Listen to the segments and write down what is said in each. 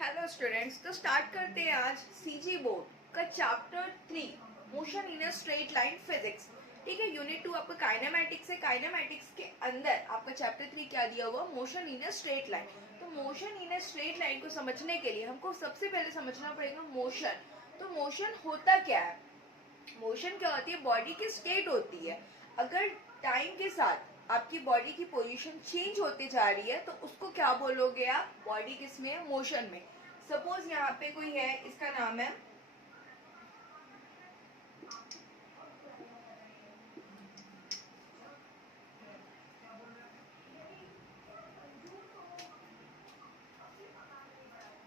Hello students, तो start करते हैं आज सीजी बोर्ड का chapter 3 motion in a straight line physics. ठीक है, यूनिट 2 आपका काइनेमैटिक्स है। काइनेमैटिक्स के अंदर आपका चैप्टर 3 क्या दिया हुआ, motion in a straight line. तो motion in a straight line को समझने के लिए हमको सबसे पहले समझना पड़ेगा मोशन। तो मोशन होता क्या है? मोशन क्या होती है? बॉडी की स्टेट होती है। अगर टाइम के साथ आपकी बॉडी की पोजीशन चेंज होती जा रही है तो उसको क्या बोलोगे आप? बॉडी किस में है? मोशन में। सपोज यहाँ पे कोई है, इसका नाम है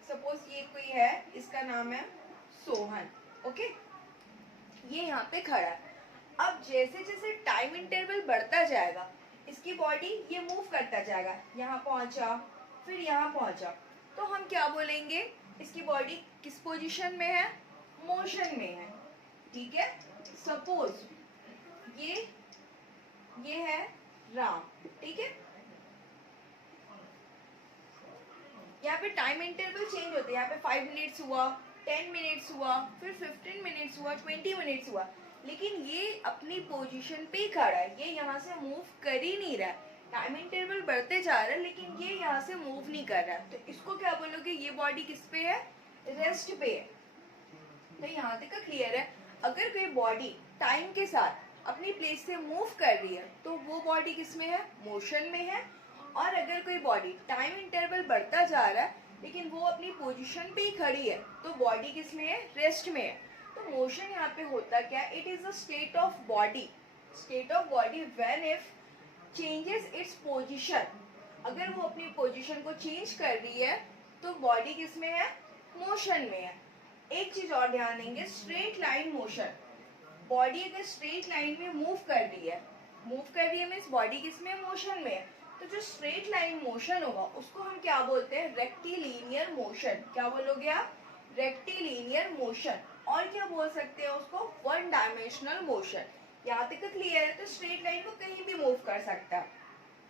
सपोज ये कोई है, इसका नाम है सोहन। ओके, ये यहाँ पे खड़ा है। अब जैसे जैसे टाइम इंटरवल बढ़ता जाएगा इसकी बॉडी ये मूव करता जाएगा, यहाँ पहुंचा फिर यहाँ पहुंचा, तो हम क्या बोलेंगे? इसकी बॉडी किस पोजीशन में है? मोशन में है। ठीक है, सपोज ये है राम। ठीक है, यहाँ पे टाइम इंटरवल चेंज होते हैं। यहाँ पे 5 मिनट्स हुआ, 10 मिनट्स हुआ, फिर 15 मिनट्स हुआ, 20 मिनट्स हुआ, लेकिन ये अपनी पोजीशन पे ही खड़ा है। ये यहाँ से मूव कर ही नहीं रहा है। टाइम इंटरवल बढ़ते जा रहा है लेकिन ये यहाँ से मूव नहीं कर रहा है। तो इसको क्या बोलोगे? ये बॉडी किस पे है? रेस्ट पे है। तो यहाँ तक का क्लियर है। अगर कोई बॉडी टाइम के साथ अपनी प्लेस से मूव कर रही है तो वो बॉडी किस में है? मोशन में है। और अगर कोई बॉडी टाइम इंटरवल बढ़ता जा रहा है लेकिन वो अपनी पोजीशन पे ही खड़ी है तो बॉडी किस में है? रेस्ट में है। तो मोशन यहाँ पे होता क्या? It is a state of body. State of body when if changes its position. अगर वो अपनी पोजीशन को चेंज कर रही है तो बॉडी किस में है? मोशन में है। एक चीज और ध्यान देंगे, स्ट्रेट लाइन मोशन। बॉडी अगर स्ट्रेट लाइन में मूव कर रही है मीन्स बॉडी किस में? मोशन में है। तो जो स्ट्रेट लाइन मोशन होगा उसको हम क्या बोलते हैं? Rectilinear motion. क्या बोलोगे आप? Rectilinear motion. और क्या बोल सकते हैं उसको? One dimensional motion. यहाँ तक क्लियर है? तो स्ट्रेट लाइन को कहीं भी मूव कर सकता है।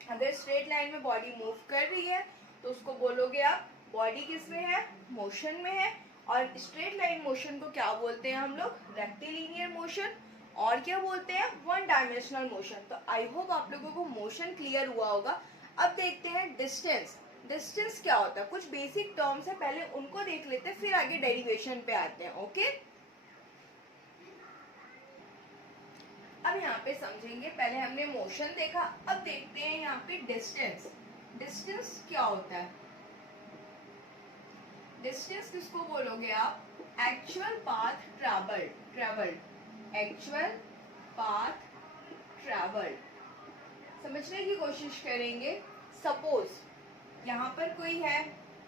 अगर स्ट्रेट लाइन में बॉडी मूव कर रही है तो उसको बोलोगे आप बॉडी किस में है? मोशन में है। और स्ट्रेट लाइन मोशन को क्या बोलते हैं हम लोग? Rectilinear motion. और क्या बोलते हैं? One dimensional motion. तो आई होप आप लोगों को मोशन क्लियर हुआ होगा। अब देखते हैं डिस्टेंस। डिस्टेंस क्या होता है? कुछ बेसिक टर्म्स है, पहले उनको देख लेते हैं फिर आगे डेरिवेशन पे आते हैं। ओके, अब यहाँ पे समझेंगे। पहले हमने मोशन देखा, अब देखते हैं यहाँ पे डिस्टेंस। डिस्टेंस क्या होता है? डिस्टेंस किसको बोलोगे आप? Actual path travelled. Actual path travelled समझने की कोशिश करेंगे। सपोज यहाँ पर कोई है,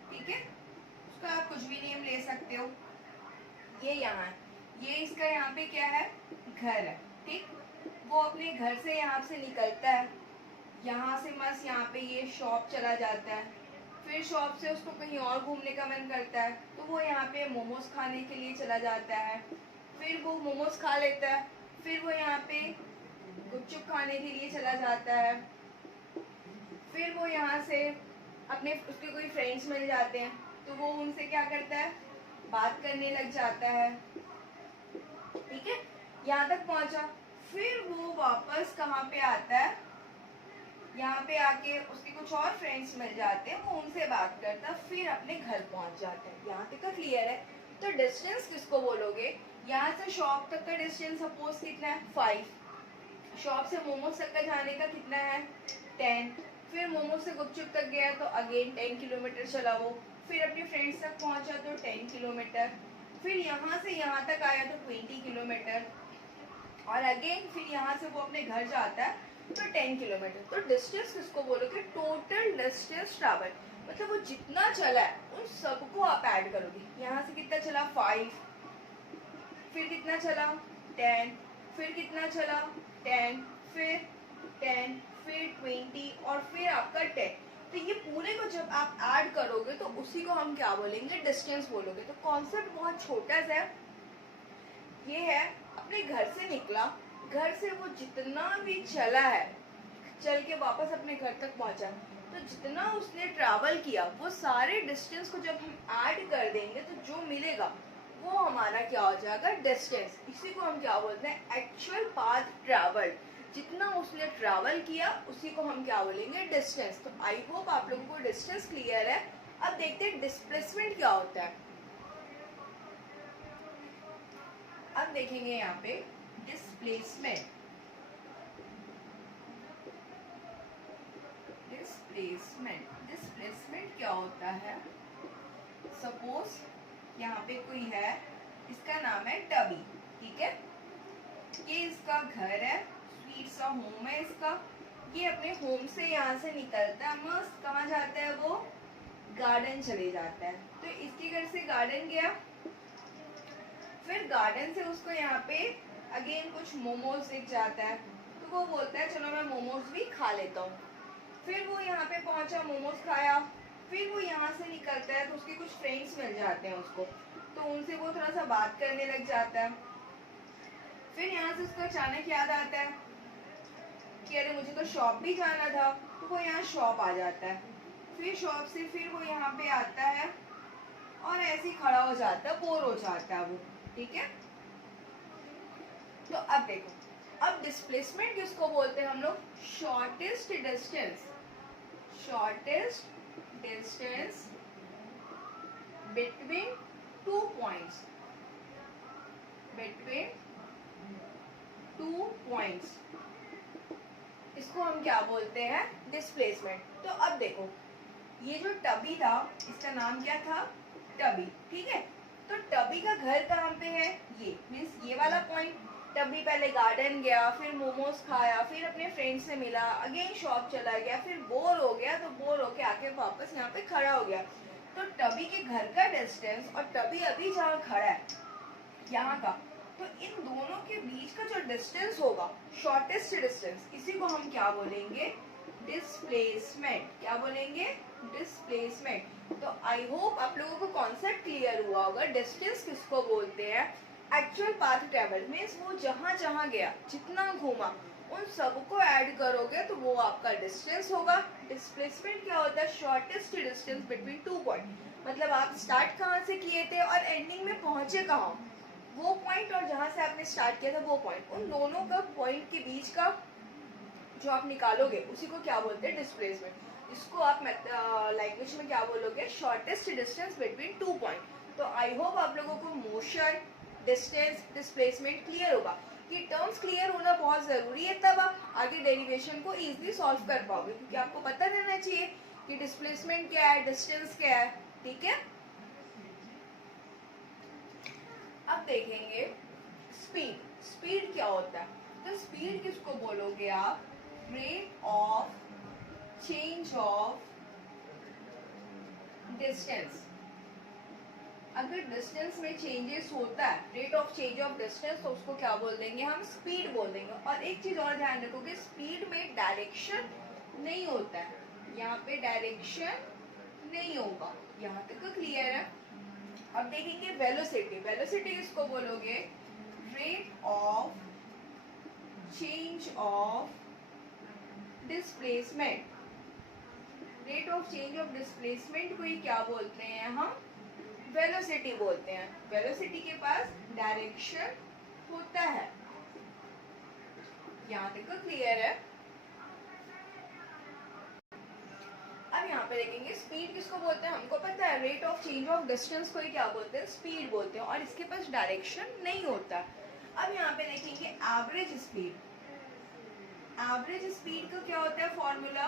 ठीक है, उसका आप कुछ भी नेम ले सकते हो। ये यहाँ है, ये इसका यहाँ पे क्या है? घर है। ठीक, वो अपने घर से यहाँ से निकलता है, यहाँ से मस्त यहाँ पे ये शॉप चला जाता है, फिर शॉप से उसको कहीं और घूमने का मन करता है तो वो यहाँ पे मोमोज खाने के लिए चला जाता है, फिर वो मोमोज खा लेता है, फिर वो यहाँ पे गुपचुप खाने के लिए चला जाता है, फिर वो यहाँ से अपने उसके कोई फ्रेंड्स मिल जाते हैं तो वो उनसे क्या करता है? बात करने लग जाता है। ठीक है, यहाँ तक पहुंचा, फिर वो वापस कहाँ पे आता है? यहाँ पे आके उसके कुछ और फ्रेंड्स मिल जाते हैं, वो उनसे बात करता है, फिर अपने घर पहुंच जाते हैं। यहाँ तक का क्लियर है? तो डिस्टेंस किसको बोलोगे? यहाँ से शॉप तक का डिस्टेंस सपोज कितना है? 5। शॉप से मोमोज तक का जाने का कितना है? 10। फिर मोमोज से गुपचुप तक गया तो अगेन 10 किलोमीटर चला वो, फिर अपने फ्रेंड्स तक पहुंचा तो 10 किलोमीटर, फिर यहाँ से यहाँ तक आया तो 20 किलोमीटर, और अगेन फिर यहाँ से वो अपने घर जाता है तो 10 किलोमीटर। तो डिस्टेंस किसको बोलोगे? टोटल डिस्टेंस ट्रैवल, मतलब वो जितना चला है उन सबको आप ऐड करोगे। यहाँ से कितना चला? 5, फिर कितना चला? 10, फिर कितना चला? 10, फिर 10, फिर 20 और फिर आपका 10। तो ये पूरे को जब आप ऐड करोगे तो उसी को हम क्या बोलेंगे? डिस्टेंस बोलोगे। तो कॉन्सेप्ट बहुत छोटा सा है। ये है अपने घर से निकला, घर से वो जितना भी चला है चल के वापस अपने घर तक पहुंचा, तो जितना उसने ट्रैवल किया वो सारे डिस्टेंस को जब हम ऐड कर देंगे तो जो मिलेगा वो हमारा क्या हो जाएगा, डिस्टेंस। इसी को हम क्या बोलते हैं, एक्चुअल पाथ ट्रैवल्ड। जितना उसने ट्रैवल किया उसी को हम क्या बोलेंगे, डिस्टेंस। तो आई होप आप लोगों को डिस्टेंस क्लियर है। अब देखते हैं डिस्प्लेसमेंट क्या होता है। अब देखेंगे यहाँ पे डिस्प्लेसमेंट। डिस्प्लेसमेंट क्या होता है, सपोज यहाँ पे कोई है, इसका नाम है टबी, ठीक है। ये इसका घर है, स्वीट सा होम है इसका। ये अपने होम से यहाँ से निकलता है, मस्त कहाँ जाता है वो, गार्डन चले जाता है। तो इसके घर से गार्डन गया, फिर गार्डन से उसको यहाँ पे अगेन कुछ मोमोज दिख जाता है, तो वो बोलता है चलो मैं मोमोज भी खा लेता हूँ। फिर वो यहाँ पे पहुंचा, मोमोज खाया, फिर वो यहाँ से निकलता है तो उसके कुछ फ्रेंड्स मिल जाते हैं उसको, तो उनसे वो थोड़ा सा बात करने लग जाता है। फिर यहाँ से उसको अचानक याद आता है कि अरे मुझे तो शॉप भी जाना था, तो वो यहाँ शॉप आ जाता है। फिर शॉप से फिर वो यहाँ पे आता है और ऐसे ही खड़ा हो जाता है, बोर हो जाता है वो, ठीक है। तो अब देखो, अब डिस्प्लेसमेंट किसको बोलते हैं हम लोग, shortest distance. Shortest distance between two points, between two points, इसको हम क्या बोलते हैं, डिस्प्लेसमेंट। तो अब देखो, ये जो टबी था इसका नाम क्या था, टबी, ठीक है। तो टबी का घर कहाँ पे है, ये मीन्स ये वाला पॉइंट। टबी पहले गार्डन गया, फिर मोमोज खाया, फिर अपने फ्रेंड से मिला, अगेन शॉप चला गया, फिर बोर हो गया, तो बोर होके आके वापस यहाँ पे खड़ा हो गया। तो टबी के घर का डिस्टेंस और टबी अभी जहाँ खड़ा है यहाँ का, तो इन दोनों के बीच का जो डिस्टेंस होगा, शॉर्टेस्ट डिस्टेंस, इसी को हम क्या बोलेंगे, डिस्प्लेसमेंट। क्या बोलेंगे, डिस्प्लेसमेंट। तो आई होप आप लोगों को कॉन्सेप्ट क्लियर हुआ होगा। डिस्टेंस किसको बोलते हैं, एक्चुअल पाथ ट्रेवल मीन्स वो जहाँ जहाँ गया, जितना घूमा, उन सबको ऐड करोगे तो वो आपका डिस्टेंस होगा। डिस्प्लेसमेंट क्या होता है, shortest distance between two point. मतलब आप स्टार्ट कहाँ से किए थे और एंडिंग में पहुंचे कहाँ, वो पॉइंट और जहाँ से आपने स्टार्ट किया था वो पॉइंट, उन दोनों का पॉइंट के बीच का जो आप निकालोगे उसी को क्या बोलते हैं, डिस्प्लेसमेंट। इसको आप लैंग्वेज में क्या बोलोगे, shortest distance between two point. तो आई होप आप लोगों को मोशन, डिस्टेंस, डिस्प्लेसमेंट क्लियर होगा। ये टर्म्स क्लियर होना बहुत जरूरी है, तब आप आगे डेरिवेशन को इजीली सॉल्व कर पाओगे, क्योंकि आपको पता रहना चाहिए कि डिस्प्लेसमेंट क्या है, डिस्टेंस क्या है, ठीक है। अब देखेंगे स्पीड। स्पीड क्या होता है, तो स्पीड किसको बोलोगे आप, rate of change of distance. अगर डिस्टेंस में चेंजेस होता है, rate of change of distance, तो उसको क्या बोल देंगे, हम स्पीड बोल देंगे। और एक चीज और ध्यान रखोगे, स्पीड में डायरेक्शन नहीं होता है, यहाँ पे डायरेक्शन नहीं होगा। यहाँ तक तो क्लियर है। अब देखेंगे वेलोसिटी। वेलोसिटी किसको बोलोगे, rate of change of displacement. Rate of change of displacement को ही क्या बोलते हैं हम, वेलोसिटी बोलते हैं। वेलोसिटी के पास डायरेक्शन होता है। यहाँ तक तो क्लियर है। अब यहाँ पे देखेंगे स्पीड किसको बोलते हैं, हमको पता है rate of change of distance को ही क्या बोलते हैं, स्पीड बोलते हैं, और इसके पास डायरेक्शन नहीं होता। अब यहाँ पे देखेंगे एवरेज स्पीड। एवरेज स्पीड का क्या होता है formula,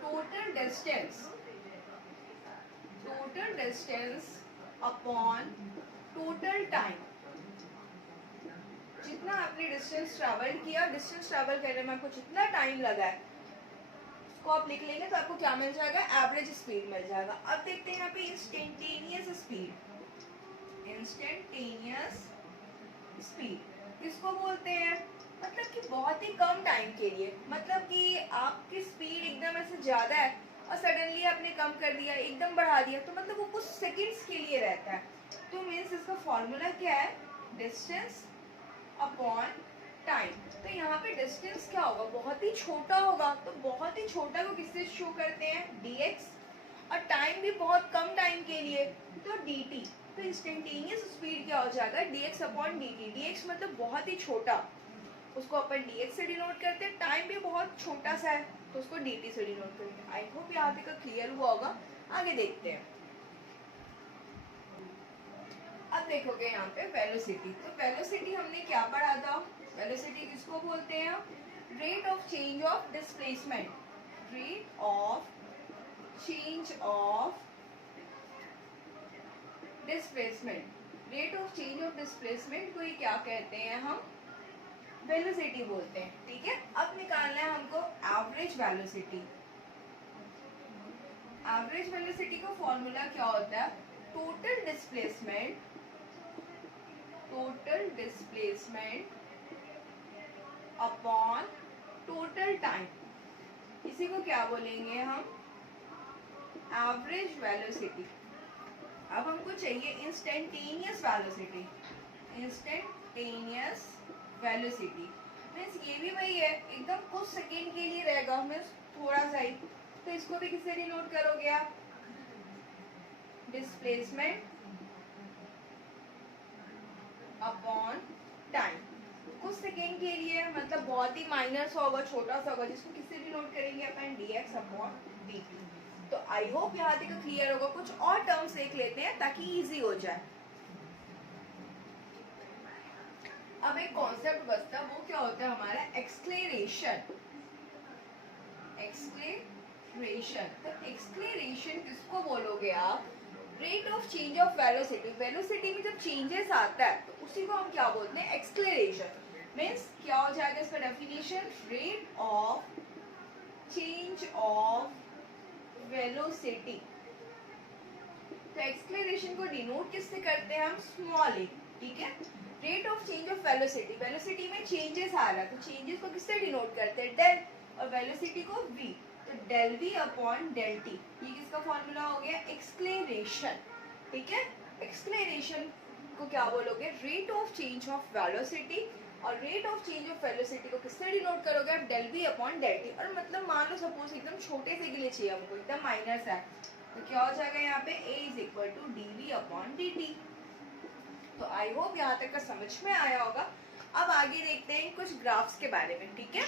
total distance upon total time. जितना आपने डिस्टेंस ट्रैवल किया, डिस्टेंस ट्रैवल करने में आपको जितना टाइम लगा है, उसको आप लिख लेंगे तो आपको क्या मिल जाएगा, एवरेज स्पीड मिल जाएगा। अब देखते हैं यहाँ पे इंस्टेंटेनियस स्पीड। इंस्टेंटेनियस स्पीड किसको बोलते हैं, मतलब कि बहुत ही कम टाइम के लिए, मतलब कि आपकी स्पीड एकदम ऐसे ज्यादा है और सडनली आपने कम कर दिया, एकदम बढ़ा दिया, तो मतलब वो कुछ सेकंड्स के लिए रहता है। तो मीन्स इसका फॉर्मूला क्या है, डिस्टेंस अपॉन टाइम। तो यहाँ पे डिस्टेंस क्या होगा, बहुत ही छोटा होगा, तो बहुत ही छोटा को किससे शो करते हैं, dx, और टाइम भी बहुत कम टाइम के लिए तो dt। तो इंस्टेंटेनियस स्पीड क्या हो जाएगा, dx अपॉन dt। dx मतलब बहुत ही छोटा, उसको अपन dx से डिनोट करते हैं, टाइम भी बहुत छोटा सा है तो उसको dt से डिनोट करेंगे। आई होप यहाँ तक क्लियर हुआ होगा। आगे देखते हैं। अब देखोगे यहाँ पे वेलोसिटी। तो वेलोसिटी हमने क्या पढ़ा था, वेलोसिटी किसको बोलते हैं, rate of change of displacement. Rate of change of displacement, rate of change of displacement को ही क्या कहते हैं हम, वेलोसिटी बोलते हैं। ठीक है, अब निकालना है हमको एवरेज वेलोसिटी। एवरेज वेलोसिटी का फॉर्मूला क्या होता है, total displacement, total displacement upon total time, इसी को क्या बोलेंगे हम, एवरेज वेलोसिटी। अब हमको चाहिए instantaneous velocity. Instantaneous velocity means ये भी वही है, एकदम कुछ सेकेंड के लिए रहेगा, मीन्स थोड़ा सा ही। तो इसको भी किससे डिनोट करोगे आप, डिस्प्लेसमेंट अपॉन टाइम। कुछ सेकेंड के लिए मतलब बहुत ही माइनर सा होगा, छोटा सा होगा, जिसको किससे डिनोट करेंगे अपन, dx अपॉन dt। तो आई होप यहाँ तक क्लियर होगा। कुछ और टर्म्स देख लेते हैं ताकि इजी हो जाए। अब एक कॉन्सेप्ट बचता है, वो क्या होता है हमारा, एक्सलेरेशन। एक्सलेरेशन, तो एक्सलेरेशन किसको बोलोगे आप, rate of change of velocity. Velocity में जब चेंजेस आता है तो उसी को हम क्या बोलते हैं, एक्सलेरेशन। मीन्स क्या हो जाएगा इसका definition, rate of change of velocity. तो एक्सलेरेशन को डिनोट किससे करते हैं हम, स्मॉल ए। ठीक है, rate of change of velocity, velocity में चेंजेस आ रहा है तो चेंजेस को किससे डिनोट करते हैं, डेल, और वेलोसिटी को v। तो del v upon del T, ये किसका फॉर्मूला हो गया, एक्सलेरेशन। ठीक है, एक्सलेरेशन को क्या बोलोगे, rate of change of velocity, और rate of change of velocity को किससे डिनोट करोगे आप, del v upon del t. और मतलब मान लो सपोज एकदम छोटे से के लिए चाहिए हमको, एकदम माइनर सा है, तो क्या हो जाएगा यहाँ पे, a is equal to D V upon D T. तो आई होप यहाँ तक का समझ में आया होगा। अब आगे देखते हैं कुछ ग्राफ्स के बारे में। ठीक है,